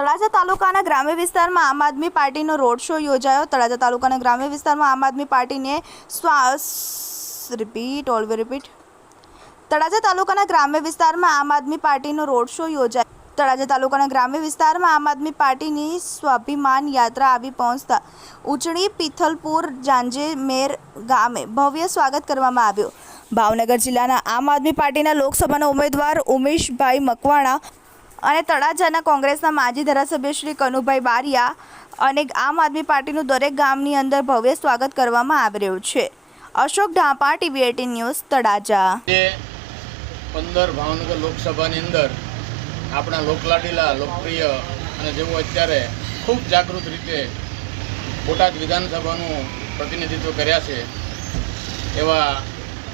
તળાજા તાલુકાના ગ્રામ્ય વિસ્તારમાં આમ આદમી પાર્ટીનો રોડ શો યોજાયો. તળાજા તાલુકાના ગ્રામ્ય વિસ્તારમાં આમ આદમી પાર્ટીને શ્વાસ રિપીટ ઓલવે રિપીટ. તળાજા તાલુકાના ગ્રામ્ય વિસ્તારમાં આમ આદમી પાર્ટીનો રોડ શો યોજાયો. તળાજા તાલુકાના ગ્રામ્ય વિસ્તારમાં આમ આદમી પાર્ટીની સ્વાભિમાન યાત્રા આવી પહોંચતા ઉચણી પિથલપુર જાંજેમેર ગામે ભવ્ય સ્વાગત કરવામાં આવ્યું. ભાવનગર જિલ્લાના આમ આદમી પાર્ટીના લોકસભાના ઉમેદવાર ઉમેશભાઈ મકવાણા અને તળાજાના કોંગ્રેસના માજી ધારાસભ્ય શ્રી કનુભાઈ બારિયા અને આમ આદમી પાર્ટીનું દરેક ગામની અંદર ભવ્ય સ્વાગત કરવામાં આવી રહ્યું છે. Ashok Dhapa TV eighteen news, Talaja. પંદર ભાવનગર લોકસભાની અંદર આપણા લોકલાડીલા, લોકપ્રિય અને જેઓ અત્યારે ખૂબ જાગૃત રીતે બોટાદ વિધાનસભાનું પ્રતિનિધિત્વ કર્યા છે, એવા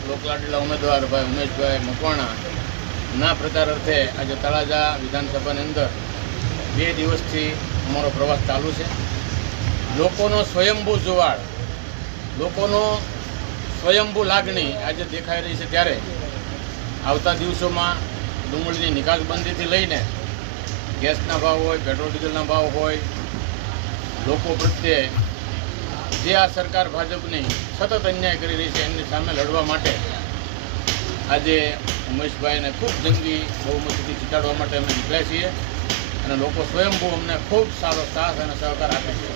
લોકલાડીલા ઉમેદવાર ભાઈ ઉમેશભાઈ મકવાણા ના પ્રચાર અર્થે આજે તળાજા વિધાનસભાની અંદર બે દિવસથી અમારો પ્રવાસ ચાલુ છે. લોકોનો સ્વયંભૂ જુવાળ, લોકોનો સ્વયંભૂ લાગણી આજે દેખાઈ રહી છે ત્યારે આવતા દિવસોમાં ડુંગળીની નિકાસબંધીથી લઈને ગેસના ભાવ હોય, પેટ્રોલ, ડીઝલના ભાવ હોય, લોકો પ્રત્યે જે આ સરકાર ભાજપની સતત અન્યાય કરી રહી છે એમની સામે લડવા માટે આજે ઉમેશભાઈને ખૂબ જંગી બહુમતીથી જીતાડવા માટે અમે નીકળ્યા છીએ અને લોકો સ્વયંભૂ અમને ખૂબ સારો સાથ અને સહકાર આપે છે.